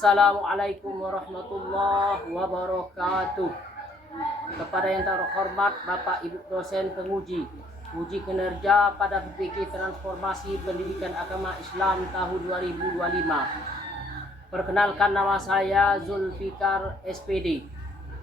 Assalamualaikum warahmatullahi wabarakatuh. Kepada yang terhormat Bapak Ibu dosen penguji uji kinerja pada PPK Transformasi Pendidikan Agama Islam tahun 2025. Perkenalkan, nama saya Zulfikar SPD,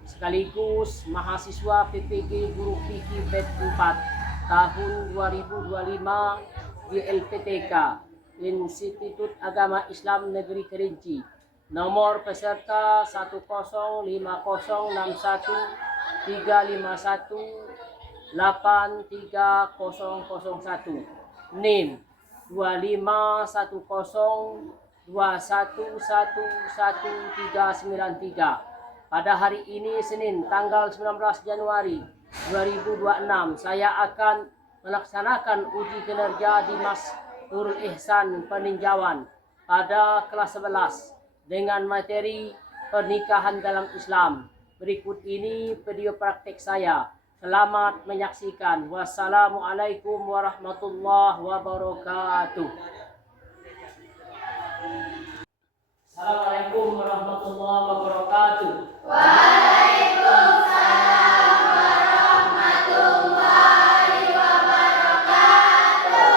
sekaligus mahasiswa PPK Guru Fikih BED 4 tahun 2025 di LPTK Institut Agama Islam Negeri Kerinci. Nomor peserta 10150318301. NIM 251021111393. Pada hari ini Senin tanggal 19 Januari 2026 saya akan melaksanakan uji kinerja di Mas Nurul Ihsan Peninjauan pada kelas 11 dengan materi pernikahan dalam Islam. Berikut ini video praktek saya. Selamat menyaksikan. Wassalamualaikum warahmatullahi wabarakatuh. Assalamualaikum warahmatullahi wabarakatuh. Waalaikumsalam warahmatullahi wabarakatuh.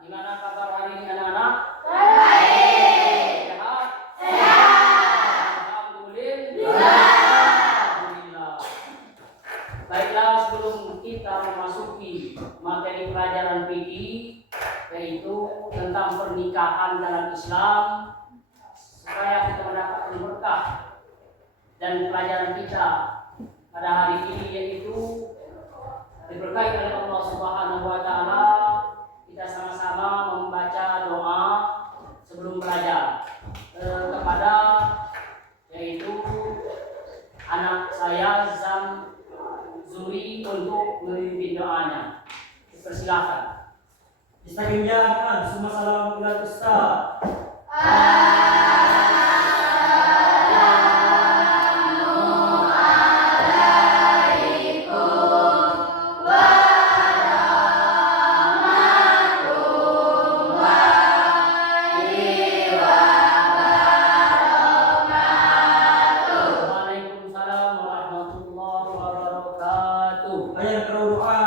Gimana kabar hari ini anak-anak? Baik. Sehat? Sehat. Alhamdulillah. Baiklah, sebelum kita memasuki materi pelajaran fikih, yaitu tentang pernikahan dalam Islam, supaya kita mendapatkan berkah dan pelajaran kita pada hari ini, yaitu diberkahi oleh Allah Subhanahu wa Ta'ala, kita sama-sama membaca doa sebelum belajar kepada yaitu anak saya Zam Zuri untuk memimpin doanya. Persilakan. Istighfar, semua salam kepada Ustaz. Waalaikumsalam warahmatullahi wabarakatuh. Ayat berdoa.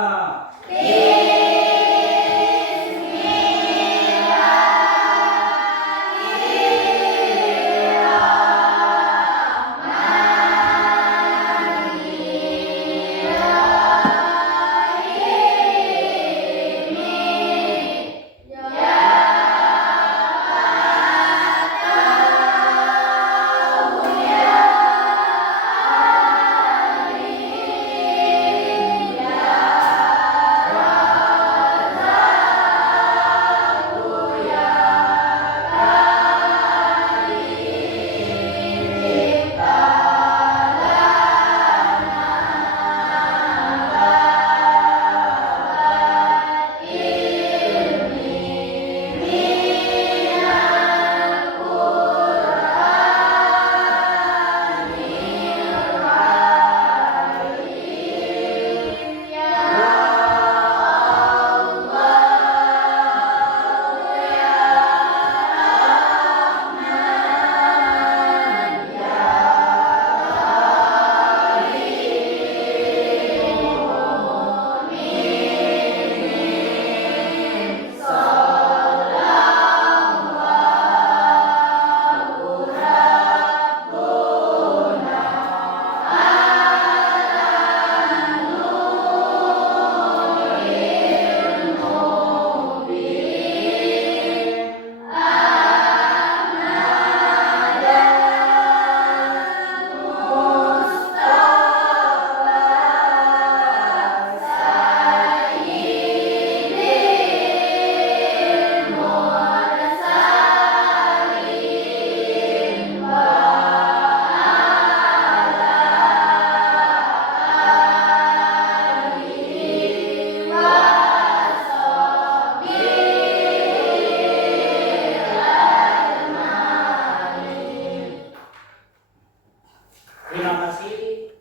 Terima kasih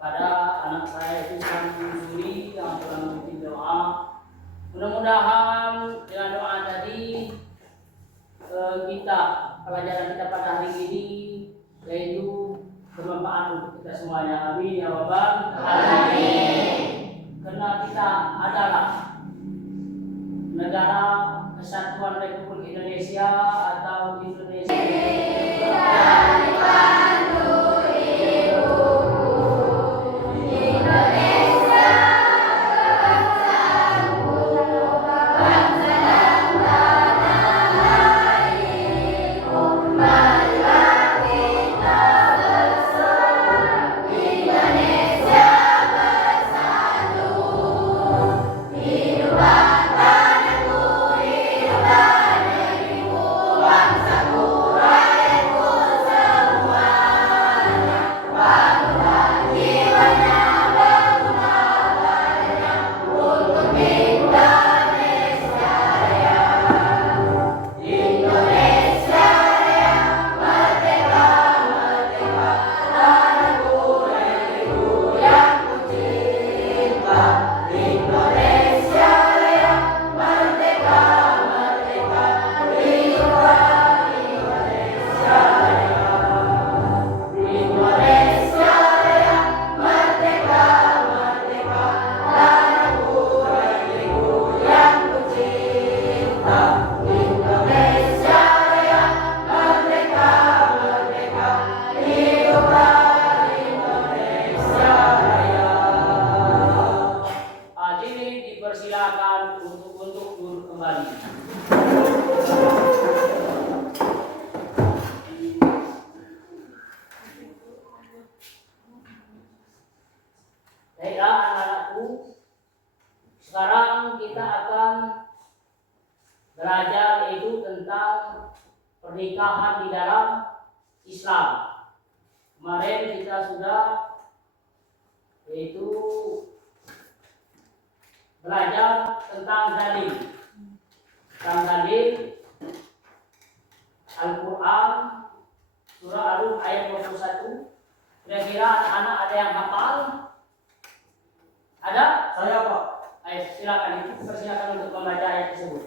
pada anak saya itu Zam Zuri yang telah memimpin doa. Mudah-mudahan dengan doa tadi kita pelajaran kita pada hari ini yaitu bermanfaat untuk kita semuanya. Amin ya rabbal alamin. Karena kita adalah negara Kesatuan Republik Indonesia atau Indonesia. Dipersilakan untuk duduk kembali. Baiklah anak-anakku, sekarang kita akan belajar yaitu tentang pernikahan di dalam Islam. Kemarin kita sudah yaitu belajar tentang dalil Al-Quran surah Al-Rum ayat 21. Kira-kira anak-anak ada yang hafal? Ada? Saya Pak. Ayo silakan, persilakan untuk membaca ayat tersebut.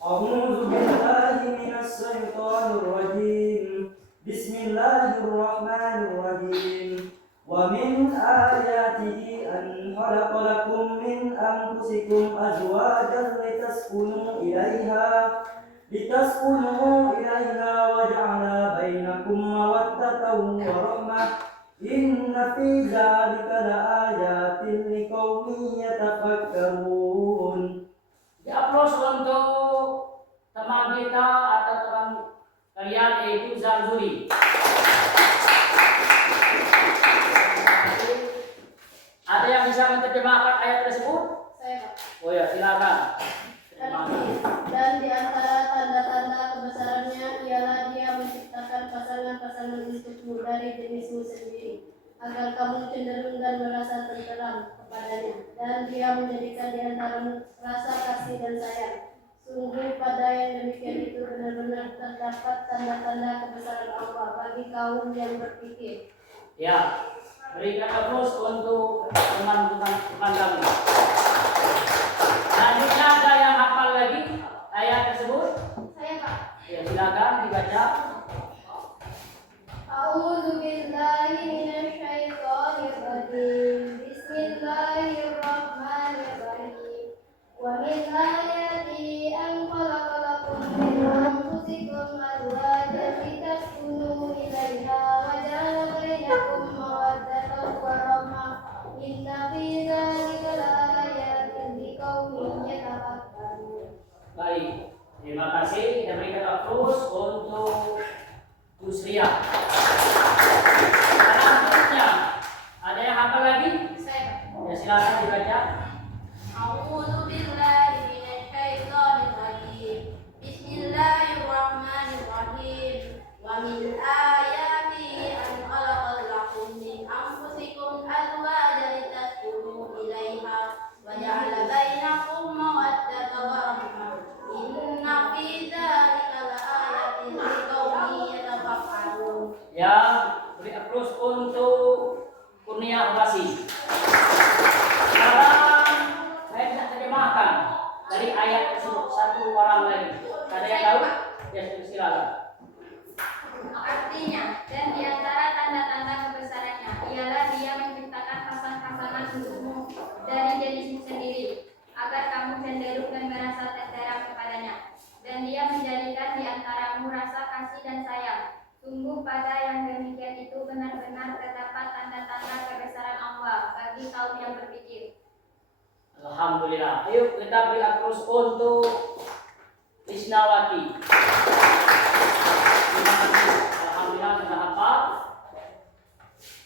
A'udzu billahi minas syaitonir rajim. Bismillahirrahmanirrahim. Wa min ayatihi an khalaqa lakum min anfusikum azwajan litaskunu ilaiha wa ja'ala bainakum mawaddatan wa rahmah. Inna fi dzalika laayatin liqaumin yatafakkarun. Diaplaus untuk teman kita atau teman kalian yaitu Zamzuri. Ada yang bisa menerjemahkan ayat tersebut? Saya, Pak. Oh ya, silakan. Dan di antara tanda-tanda kebesarannya ialah Dia menciptakan pasangan-pasangan untukmu dari jenismu sendiri, agar kamu cenderung dan merasa tenteram kepadanya. Dan Dia menjadikan di antaramu rasa kasih dan sayang. Sungguh pada yang demikian itu benar-benar terdapat tanda-tanda kebesaran Allah bagi kaum yang berpikir. Ya, berikan aplaus untuk teman-teman kami. Selanjutnya ada yang hafal lagi ayat tersebut? Saya, Pak. Ya, silakan dibaca. A'udzu billahi minasy syaithanir rajim. Bismillahirrahmanirrahim. Wa min ayati an khalaqa lakum min anfusikum azwajan litaskunu ilaiha wa ja'ala bainakum mawaddatan wa rahmah. Inna fi dzalika laayatin liqaumin yatafakkarun. Baik, terima kasih. Kita berikan aplaus untuk Kusria. Selanjutnya, ada yang hafal lagi? Saya, Pak. Ya, silakan dibaca. A'udzu billahi minasy syaithanir rajim. Bismillahirrahmanirrahim. Wa min ayatihi an khalaqa lakum min anfusikum azwajan litaskunu ilaiha wa ja'ala bainakum mawaddatan wa rahmah. Inna fi dzalika laayatin liqaumin yatafakkarun. Ya, beri aplaus untuk Kurnia Abasi. Sekarang saya bisa terjemahkan dari ayat tersebut satu orang lagi. Ada yang tahu? Ya, silakan. Artinya, dan di antara tanda-tanda kebesarannya ialah Dia menciptakan pasangan-pasangan untukmu dari jenismu sendiri, agar kamu cenderung dan merasa tergerak kepadanya. Dan Dia menjadikan di antaramu rasa kasih dan sayang. Sungguh pada yang demikian itu benar-benar terdapat tanda-tanda kebesaran Allah bagi kaum yang berpikir. Alhamdulillah. Ayo kita beri aplaus untuk Isnawati. Terima kasih. Alhamdulillah sudah hafal.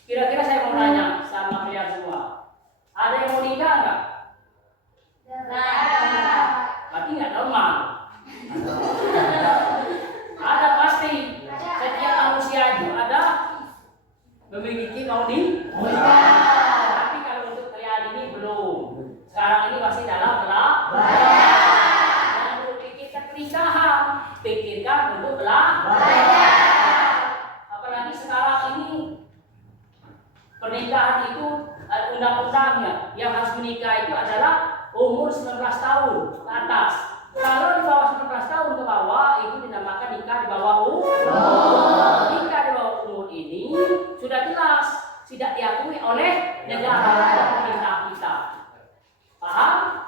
Kira-kira saya mau nanya sama kalian semua. Ada yang mau nikah enggak? Berarti nggak normal. Ada pasti. Setiap manusia itu ada memiliki mau nikah. Tapi kalau untuk kalian ini belum. Sekarang ini masih dalam belajar. Dan untuk pikirkan pernikahan, pikirkan untuk belajar. Apalagi sekarang ini pernikahan itu undang-undangnya yang harus menikah itu adalah umur 19 tahun ke atas. Kalau di bawah 19 tahun ke bawah itu dinamakan nikah di bawah umur. Nikah di bawah umur ini sudah jelas tidak diakui oleh negara dan pemerintah kita. Paham?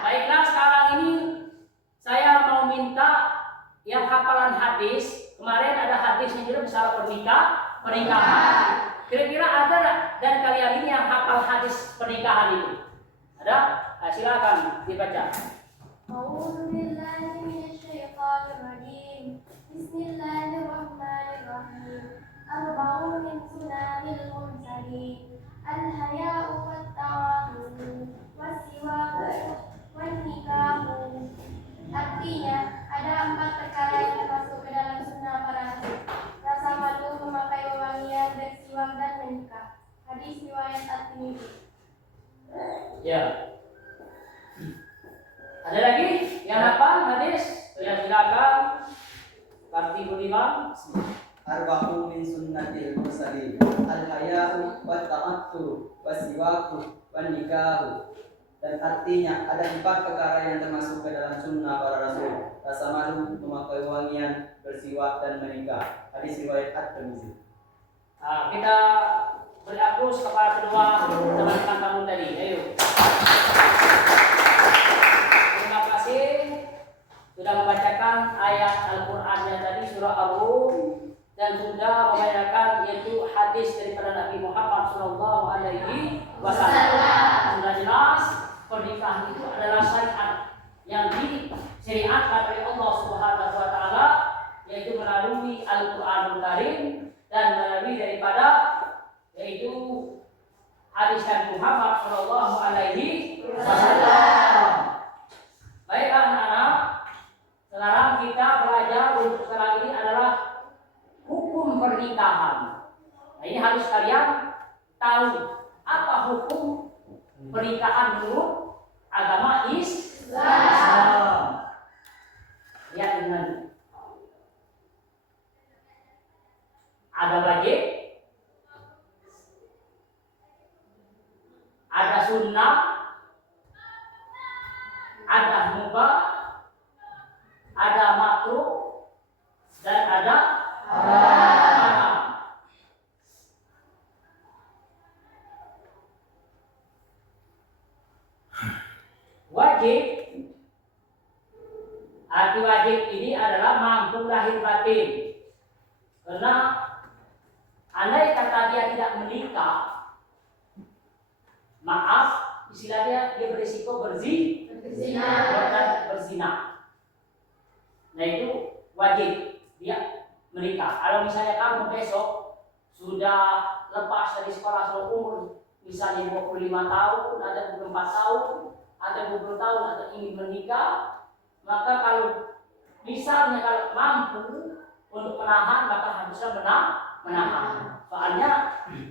Baiklah, sekarang ini saya mau minta yang hafalan hadis. Kemarin ada hadis yang juga masalah pernikahan. Kira-kira ada nggak dari kalian ini yang hafal hadis pernikahan itu? Ada? Nah, silakan dibaca. A'udzu billahi minasyaitonir rajim. Bismillahirrahmanirrahim. Arba'un min sunanil mursalin. Al-haya'u wat-ta'awun was-siwak wan-nikahu. Artinya, ada 4 perkara yang termasuk ke dalam sunnah para rasul. Rasa malu, memakai wewangian, bersiwak dan menikah. Hadis riwayat At-Tirmidzi. Ya. Ada lagi yang hafal hadis? Ya, silakan. Kartibul Imam. Arba'u min sunnatil mursalin al-haya'u wa ta'attu wa siwaku wa nikahu. Dan artinya ada 4 perkara yang termasuk ke dalam sunnah para rasul: rasa malu, memakai wangian, bersiwak dan menikah. Hadis riwayat At-Tirmidzi. Nah, kita beri aplaus kepada kedua teman-teman kamu tadi. Ayo. Terima kasih sudah membacakan ayat Al-Qur'annya tadi, surah Ar-Rum, dan sudah membacakan yaitu hadis daripada Nabi Muhammad sallallahu alaihi wasallam. Sudah jelas pernikahan itu adalah syariat yang disyariatkan oleh Allah Subhanahu wa taala, yaitu melalui Al-Qur'anul Karim dan melalui daripada yaitu hadis Nabi Muhammad sallallahu alaihi wasallam. Baik anak-anak, sekarang kita belajar untuk sekarang ini adalah hukum pernikahan. Nah, ini harus kalian tahu apa hukum pernikahan menurut agama Islam. Lihat dengan ada wajib, ada sunnah, ada mubah, ada makruh, dan ada haram. Wajib, arti wajib ini adalah mampu lahir batin. Karena andai kata dia tidak menikah, maaf, istilahnya dia berisiko berzina. Nah, itu wajib dia menikah. Kalau misalnya kamu besok sudah lepas dari sekolah selama umur misalnya 25 tahun, ada 24 tahun, ada 20 tahun, atau ingin menikah, maka kalau misalnya kalau mampu untuk menahan, maka harusnya menahan. Soalnya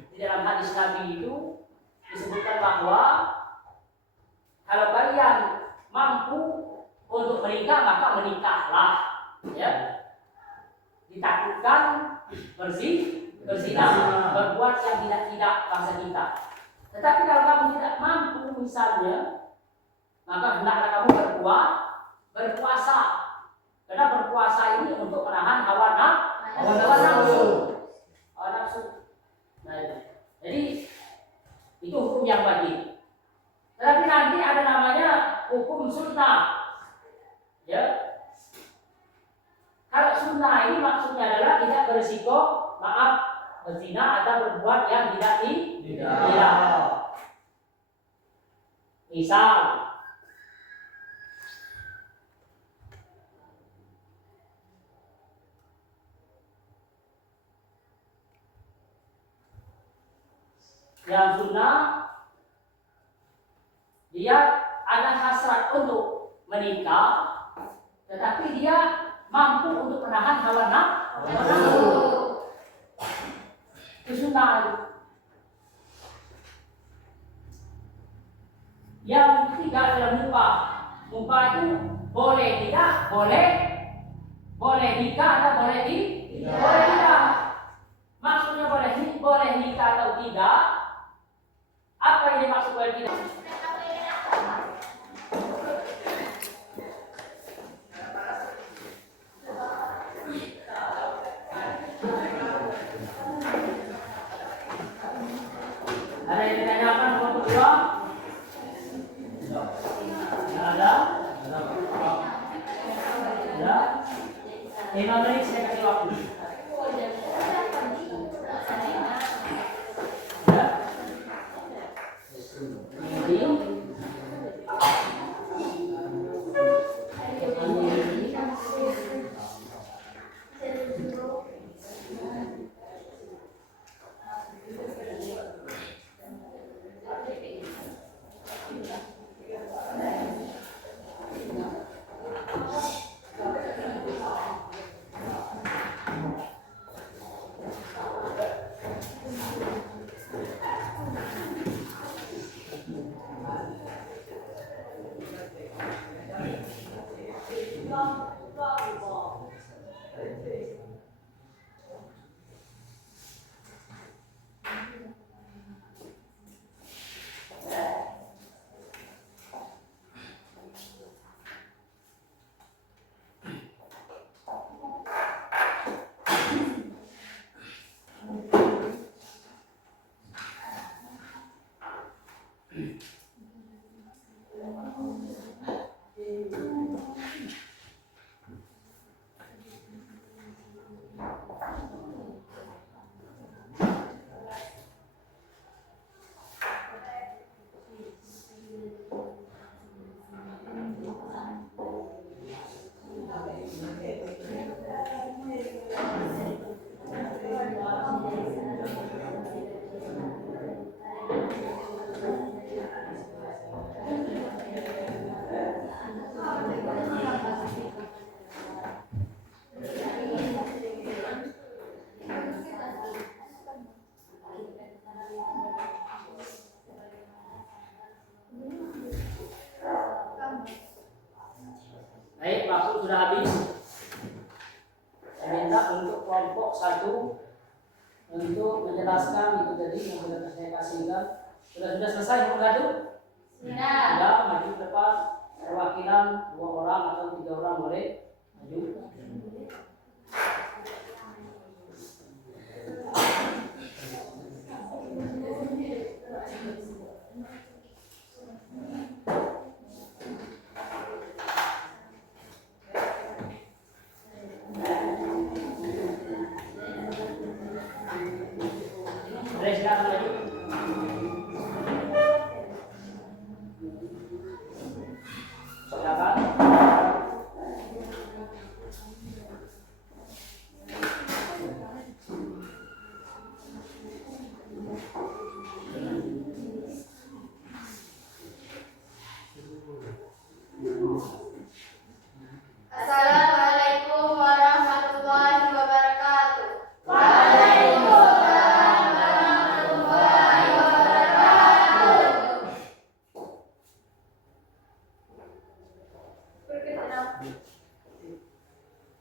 di dalam hadis Nabi itu disebutkan bahwa kalau kalian mampu untuk menikah, maka menikahlah, ya. Ditakutkan berzina, berbuat yang tidak bangsa kita. Tetapi kalau kamu tidak mampu misalnya, maka hendaklah kamu berpuasa. Karena berpuasa ini untuk menahan hawa nafsu. Hawa nafsu. Nah, jadi itu hukum yang wajib. Tetapi nanti ada namanya hukum sunnah. Ya. Kalau sunnah ini maksudnya adalah tidak berisiko, berzina atau berbuat yang tidak dilarang. Misal, yang sunnah dia ada hasrat untuk menikah, tetapi dia mampu untuk menahan hawa nafsu. Itu sunnah. Yang ketiga adalah mubah. Mubah itu boleh tidak, boleh nikah atau boleh tidak. Maksudnya boleh nikah atau tidak. Apa yang dimaksud boleh tidak? Ada yang ditanyakan kelompok dua? Ada? Ada? 5 menit saya kasih waktu. Baik, waktu sudah habis. Saya minta untuk kelompok 1 untuk menjelaskan itu tadi yang sudah saya kasihkan. Sudah selesai membantu? Sudah, maju ke depan. Perwakilan 2 orang atau 3 orang boleh maju. Silakan maju. Silakan. Assalamualaikum warahmatullahi wabarakatuh.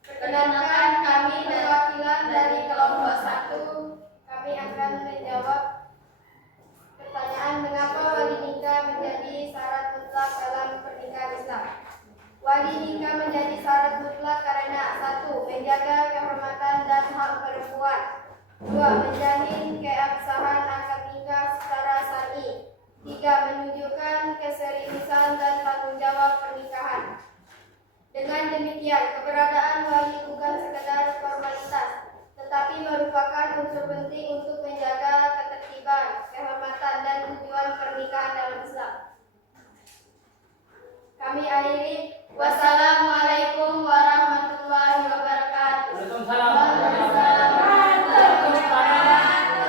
Perkenalkan, kami perwakilan dari kelompok 1. Kami akan menjawab pertanyaan mengapa wali nikah menjadi syarat mutlak dalam pernikahan Islam. Wali nikah menjadi syarat mutlak karena menjaga kehormatan dan hak perempuan. 2. Menjalin keabsahan akad nikah secara syar'i. 3. Menunjukkan keseriusan dan tanggung jawab pernikahan. Dengan demikian, keberadaan wali bukan sekedar formalitas, tetapi merupakan unsur penting untuk menjaga ketertiban, kehormatan, dan tujuan pernikahan dalam Islam. Kami akhiri. Wassalamualaikum warahmatullahi wabarakatuh. Waalaikumsalam.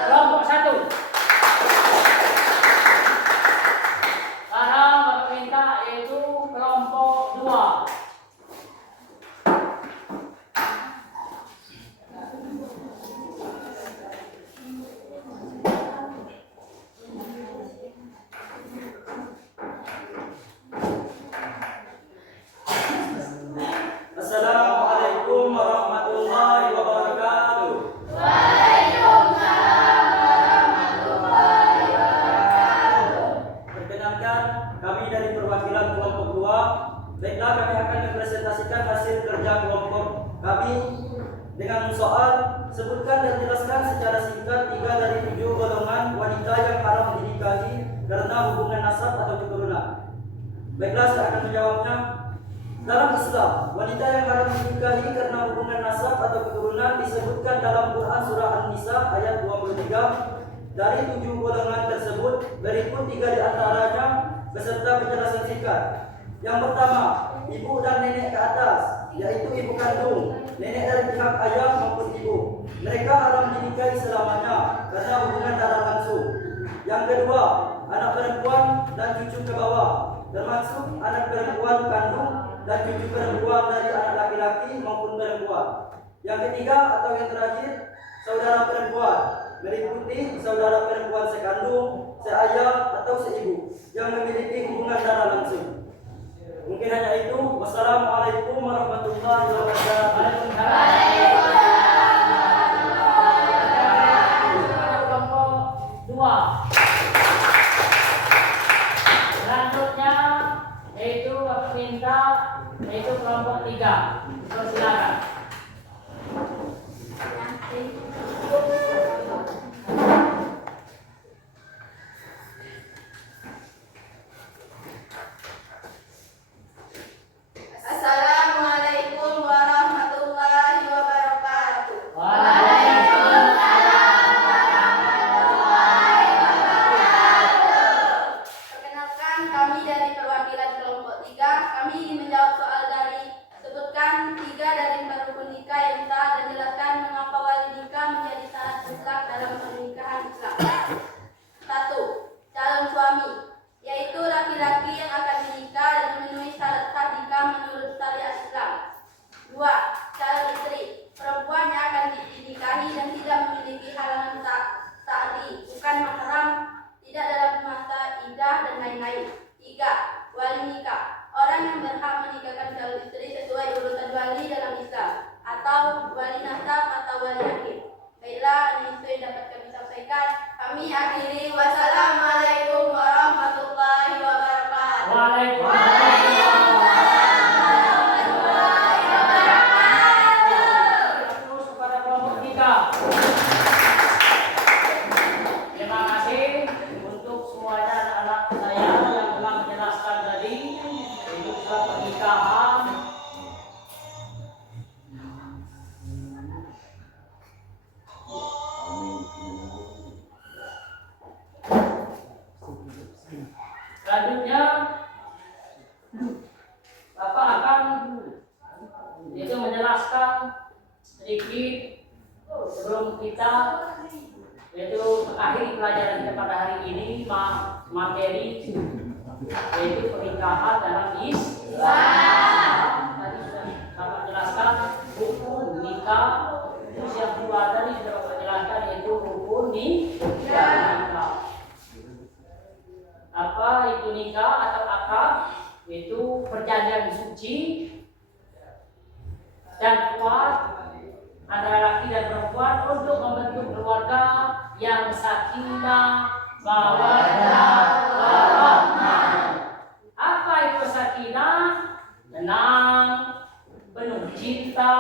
Kelompok 1. Sekarang Bapak minta yaitu kelompok 2. Assalamualaikum warahmatullahi wabarakatuh. Perkenalkan, kami dari perwakilan kelompok 2. Baiklah, kami akan mempresentasikan hasil kerja kelompok kami dengan soal sebutkan dan jelaskan secara singkat 3 dari 7 golongan wanita yang haram dinikahi karena hubungan nasab atau keturunan. Baiklah, saya akan menjawabnya. Dalam Islam, wanita yang haram dinikahi karena hubungan nasab atau keturunan disebutkan dalam Quran surah An-Nisa ayat 23. Dari 7 golongan tersebut, berikut 3 di antaranya beserta penjelasan singkat. Yang pertama, ibu dan nenek ke atas, yaitu ibu kandung, nenek dari pihak ayah maupun ibu. Mereka haram dinikahi selamanya karena hubungan darah langsung. Yang kedua, anak perempuan dan cucu ke bawah, termasuk anak perempuan kandung dan cucu perempuan dari anak laki-laki maupun perempuan. Yang ketiga atau yang terakhir, saudara perempuan, meliputi saudara perempuan sekandung, seayah atau seibu yang memiliki hubungan darah langsung. Mungkin hanya itu. Wassalamualaikum warahmatullahi wabarakatuh. Kelompok 2. Selanjutnya yaitu Bapak minta yaitu kelompok 3. Silakan. Assalamualaikum warahmatullahi wabarakatuh. Perkenalkan, kami dari perwakilan kelompok 3. Kami ingin menjawab soal dari sebutkan 3 dari 4 rukun nikah yang sah dan jelaskan mengapa wali nikah menjadi syarat mutlak dalam pernikahan Islam. 1. Calon suami, yaitu laki-laki yang akan dinikah dan memenuhi syarat sah nikah menurut syariat Islam. 2. Calon istri, perempuan yang akan dinikahi dan tidak memiliki halangan syar'i, bukan mahram, tidak dalam masa iddah dan lain-lain. 3. Wali nikah, orang yang berhak menikahkan calon istri sesuai urutan wali dalam Islam, atau wali nasab atau wali akhir. Baiklah, ini itu yang dapat kami sampaikan. Kami akhiri. Wassalamualaikum warahmatullahi wabarakatuh. Terus kepada kelompok 3. Terima kasih untuk semuanya anak-anak saya yang telah menjelaskan tadi untuk pernikahan. Selanjutnya Bapak akan itu menjelaskan sedikit sebelum kita yaitu mengakhiri pelajaran kita pada hari ini materi yaitu pernikahan dalam Islam. Tadi sudah Bapak jelaskan hukum nikah. Terus yang kedua tadi sudah Bapak jelaskan yaitu hukum nikah. Apa itu nikah atau akad? Itu perjanjian suci dan kuat antara laki dan perempuan untuk membentuk keluarga yang sakinah, mawaddah, warahmah. Apa itu sakinah? Tenang, penuh cinta,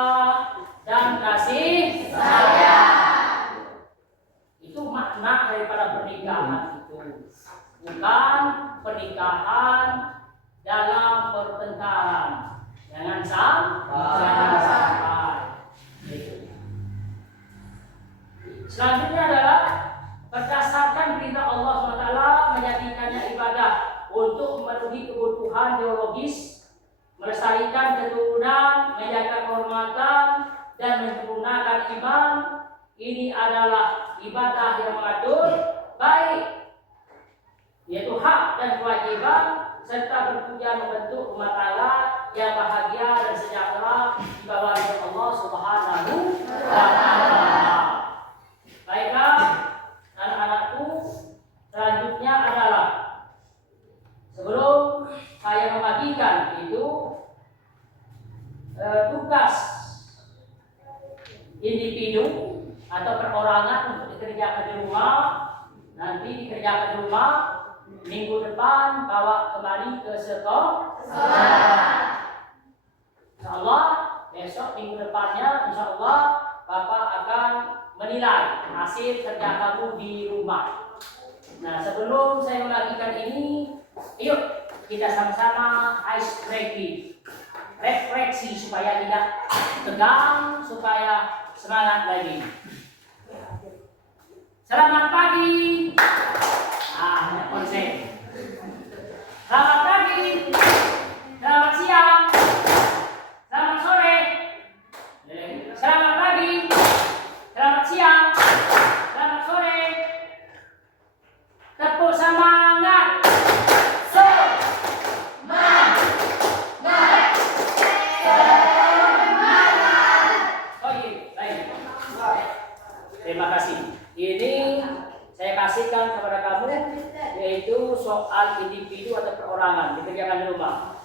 menyaksikan pernikahan dalam pertengkaran. Jangan sampai. Selanjutnya adalah berdasarkan perintah Allah SWT menjadikannya ibadah untuk memenuhi kebutuhan biologis, melestarikan keturunan, menjaga kehormatan, dan menyempurnakan iman. Ini adalah ibadah yang mengatur baik, yaitu hak dan kewajiban, serta bertujuan membentuk rumah tangga yang bahagia dan sejahtera di bawah ridho Allah Subhanahu wa Ta'ala. Baiklah, anak-anakku, selanjutnya adalah sebelum saya membagikan itu tugas individu atau perorangan untuk dikerjakan di rumah, nanti dikerjakan di rumah. Minggu depan bawa kembali ke sekolah. Insyaallah besok minggu depannya insyaallah Bapak akan menilai hasil kerja kamu di rumah. Nah, sebelum saya membagikan ini, yuk kita sama-sama ice breaking, refleksi supaya tidak tegang, supaya semangat lagi. Selamat pagi. Konsen. Selamat pagi. Selamat siang. Selamat sore. Selamat pagi. Selamat siang. Selamat sore. Tepuk semangat. Semangat. Oh iya, baik. Terima kasih. Ini saya kasihkan kepada kamu, yaitu soal individu atau perorangan dikerjakan di rumah.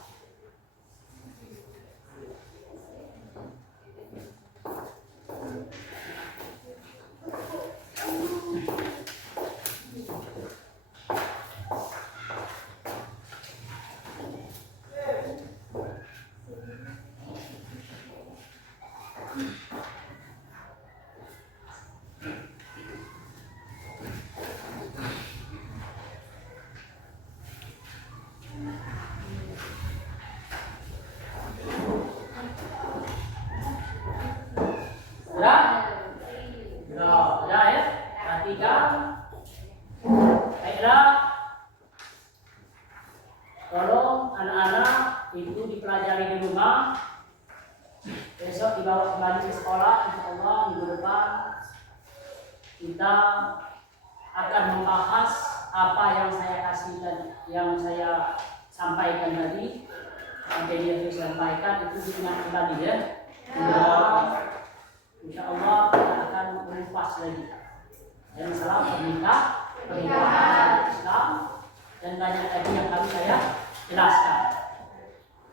Sudah ya, perhatikan. Baiklah, tolong anak-anak itu dipelajari di rumah. Besok dibawa kembali ke sekolah. Insyaallah minggu depan kita akan membahas apa yang saya kasih dan yang saya sampaikan tadi. Sampai dia sampaikan itu diingat kembali ya. Insyaallah kita akan mengupas lagi dan masalah pernikahan Islam dan banyak lagi yang kami saya jelaskan.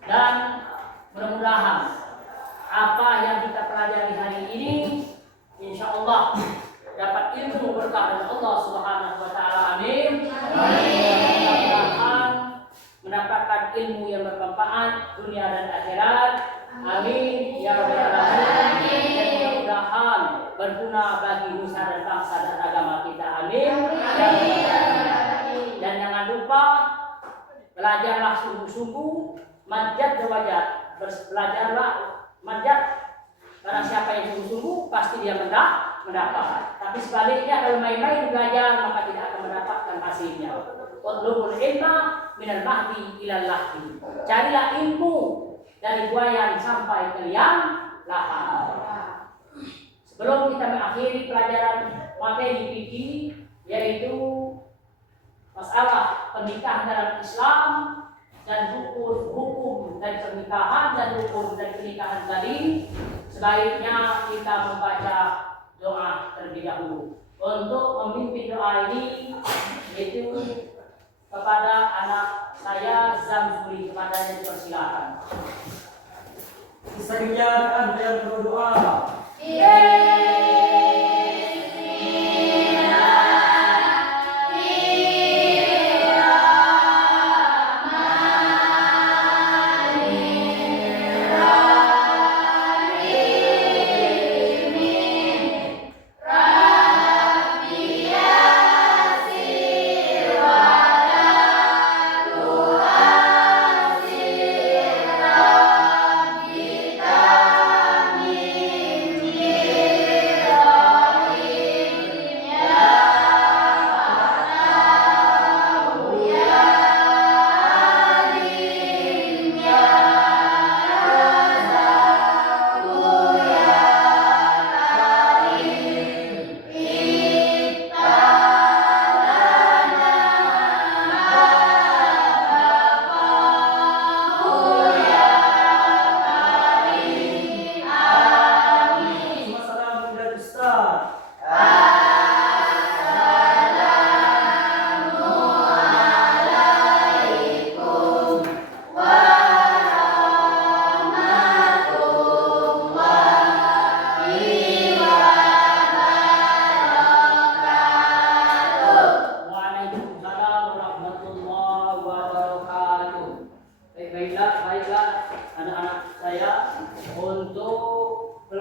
Dan mudah-mudahan apa yang kita pelajari hari ini insyaallah dapat ilmu berkah dari Allah Subhanahu wa Ta'ala. Amin. Mudah-mudahan mendapatkan ilmu yang bermanfaat dunia dan akhirat. Amin ya rabbal alamin. Mudah-mudahan berguna bagi nusa dan bangsa dan agama kita. Amin. Dan jangan lupa belajarlah sungguh-sungguh, manjat wajat, belajarlah manjat. Karena siapa yang sungguh-sungguh pasti dia mendapat. Tapi sebaliknya kalau main-main belajar maka tidak akan mendapatkan hasilnya. Utlubul ilma minal mahdi ilal lahdi. Carilah ilmu dari buayan sampai ke liang lahat. Sebelum kita mengakhiri pelajaran materi fikih, yaitu masalah pernikahan dalam Islam dan hukum dari pernikahan dan hukum dari pernikahan tadi, sebaiknya kita membaca doa terlebih dahulu. Untuk memimpin doa ini yaitu kepada anak saya Zamzuri, kepadanya dipersilakan. Disediakan yang berdoa. Rabbi Yasir wa la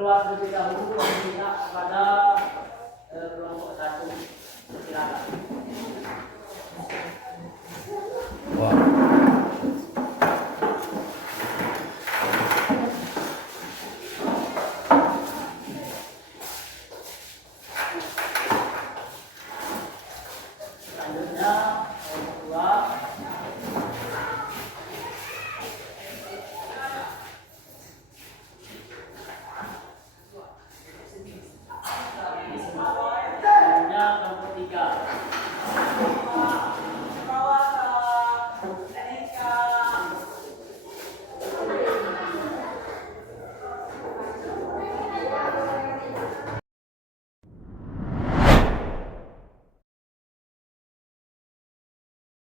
berdoa terlebih dahulu.